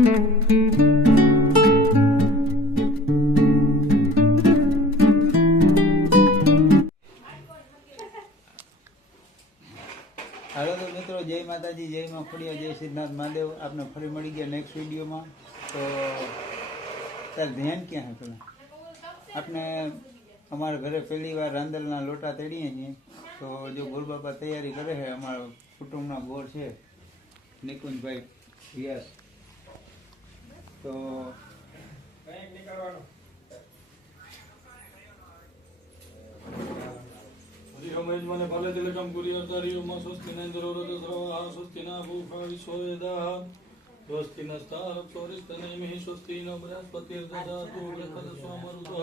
હાલો તો મિત્રો, જય માતાજી, જય માં ખોડિયા, જય સિદ્ધનાથ મહાદેવ. આપણે ફરી મળી ગયા નેક્સ્ટ વિડીયોમાં. તો ત્યારે ધ્યાન ક્યાં હે પેલા આપણે અમારા ઘરે પહેલી વાર રાંદલના લોટા તેડીએ છીએ. તો જો ગોરબાપા તૈયારી કરે છે. અમારા કુટુંબના બોર છે નિકુંજભાઈ વ્યાસ. તો મને ભલે તિલકમ પુરીયતારીયુમાં સ્વસ્તિ નંદરોરદ સ્રવાહ સ્વસ્તિ ના ભૂખા વિશ્વવેદાઃ સ્વસ્તિ નસ્તારક્ષોરિસ્તનૈમિઃ સ્વસ્તિ નો બૃહસ્પતિર્દધાતુ બૃહસ્પતિસ્વામરુતઃ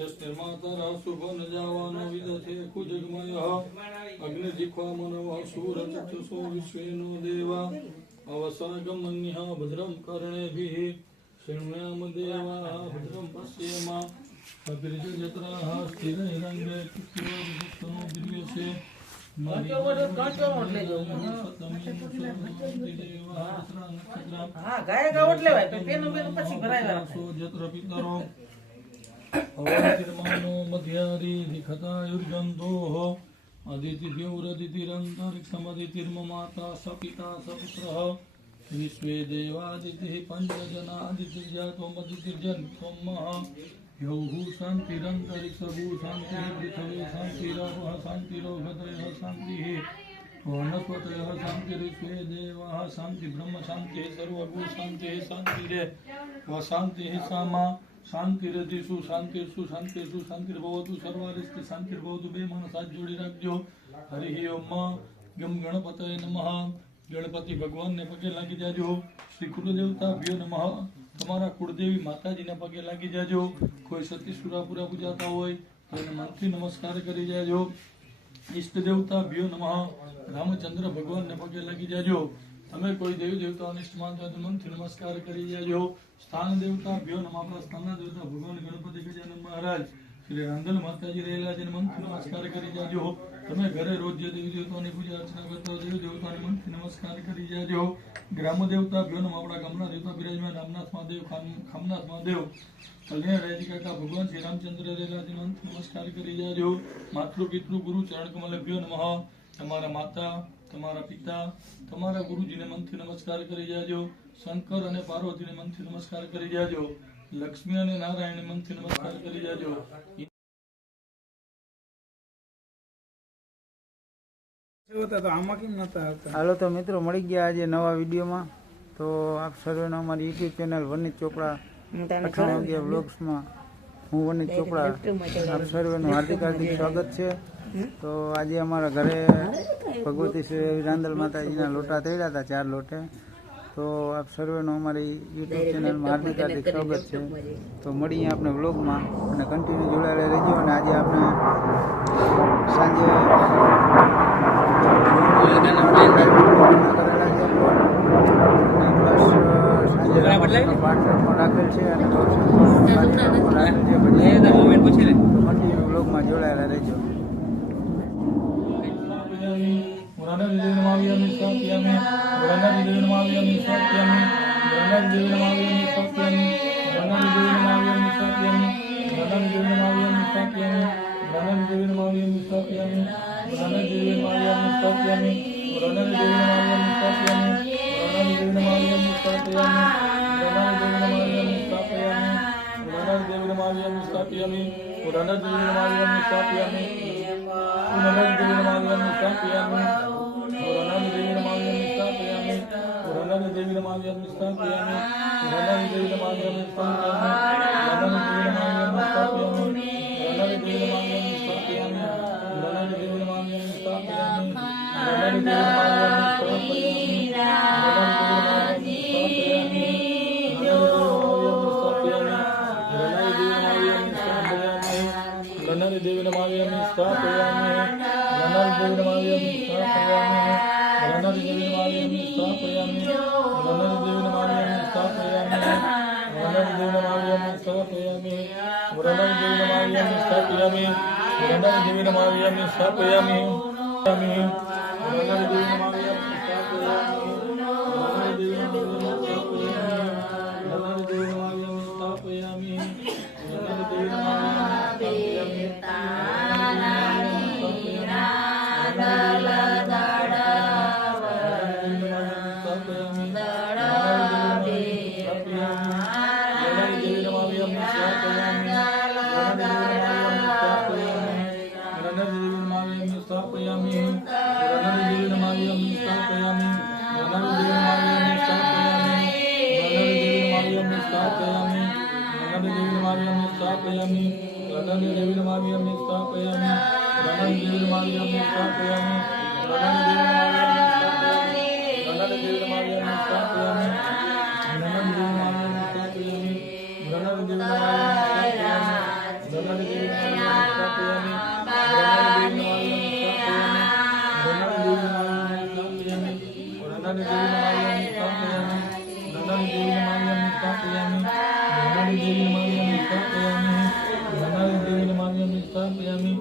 યસ્નિર્માતરઃ શુભો ન જાવાનો વિદથે કુજગમયઃ અગ્નિજિહ્વા મનવઃ શૂરચક્ષુષો વિશ્વેનો દેવા અવસાગમન્યઃ ભદ્રં કર્ણેભિઃ શૃણ્યામ દેવાઃ ભદ્રં પશ્યેમ અભિર્જયત્રાઃ સ્થિરૈરંગે કિત્યોવિષ્ણો દિવ્યસે અદિતિર્મમાતા સપિતા સપુત્રઃ વિશ્વે દેવાદિતિઃ પંચજનાદિતિર્જાતોમદિતિર્જન્મઃ यौः शान्तिरन्तरिक्षभू शान्तिः पृथिवी शान्तिरपः शान्तिरोगत्रयः शान्तिः वनस्पतयः शान्तिरिष्वे देवाः शान्ति ब्रह्म शान्तिः सर्वभू शान्तिः शान्तिरे वशान्तिः सामा शान्तिरधिषु शान्तिषु शान्तिषु शान्तिर्भवतु सर्वारिष्टि शान्तिर्भवतु बे मन साथ जोड़ी રાખજો. હરિ ઓમ. ગમ ગણપતય નમઃ. ગણપતિ ભગવાનને પગે લાગી જાજો. શ્રી કુળદેવતાભ્યો નમઃ. તમારા કુળદેવી માતાજીને પગે લાગી જાજો. કોઈ સતી સુરાપુરા પૂજાતા હોય તો એને મનથી નમસ્કાર કરી જાજો. ઈષ્ટ દેવતાભ્યો નમઃ. રામચંદ્ર ભગવાનને પગે લાગી જાજો. તમે કોઈ દેવી દેવતાઓને ઈષ્ટ માનતા હોય તો મનથી નમસ્કાર કરી જાજો. સ્થાન દેવતાભ્યો નમઃ. આપણા સ્થાનના દેવતા ભગવાન ગણપતિ ગજાનન મહારાજ શ્રી રાંદલ માતાજી રહેલા છે, મનથી નમસ્કાર કરી જાજો. તમે ઘરે રોજ જે દેવી દેવતાઓની પૂજા અર્ચના કરતા હો દેવી દેવતાઓને મનથી નમસ્કાર કરી જાજો. ગ્રામ દેવતા ભ્યો નમઃ. આપણા ગામના દેવતા બિરાજમાન રામનાથ મહાદેવ, ખામનાથ મહાદેવ, કલ્યાણ રાયજી કાકા ભગવાન શ્રી રામચંદ્ર રહેલા છે, મનથી નમસ્કાર કરી જાજો. માતૃ પિતૃ ગુરુ ચરણ કમલ ભ્યો નમઃ. તમારા માતા, તમારા પિતા, તમારા ગુરુજીને મનથી નમસ્કાર કરી જાજો. શંકર અને પાર્વતીને મનથી નમસ્કાર કરી જાજો. લક્ષ્મી અને નારાયણને મનથી નમસ્કાર કરી જાજો. હાલો તો મિત્રો, મળી ગયા આજે નવા વિડીયોમાં. તો આપ સર્વેનો અમારી યુટ્યુબ ચેનલ વનિત ચોપડા 98 વ્લોગ્સમાં હું વનિત ચોપડા આપ સર્વેનું હાર્દિક હાર્દિક સ્વાગત છે. તો આજે અમારા ઘરે ભગવતી શ્રી રાંદલ માતાજીના લોટા તેડ્યા હતા, 4 લોટે. તો આપ સર્વેનો અમારી યુટ્યુબ ચેનલમાં હાર્દિક હાર્દિક સ્વાગત છે. તો મળીએ આપણે વ્લોગમાં અને કન્ટિન્યુ જોડાયેલા રહેજો. અને આજે આપણે સાંજે રાખેલ છે અને બ્લોગમાં જોડાયેલા રહેજો. स्थापयामि गणनादेवी नमामि स्थापयामि गणनादेवी नमामि स्थापयामि गणनादेवी नमामि स्थापयामि गणनादेवी नमामि स्थापयामि गणनादेवी नमामि स्थापयामि गणनादेवी नमामि स्थापयामि गणनादेवी नमामि स्थापयामि गणनादेवी नमामि स्थापयामि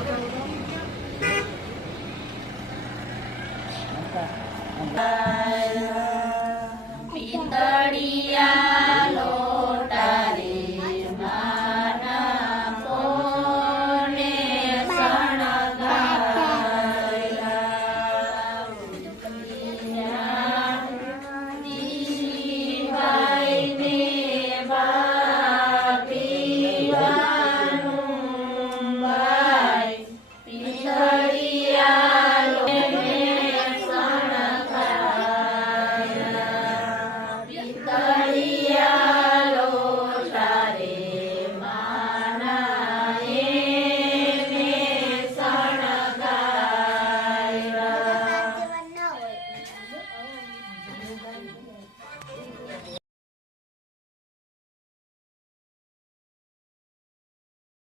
Okay.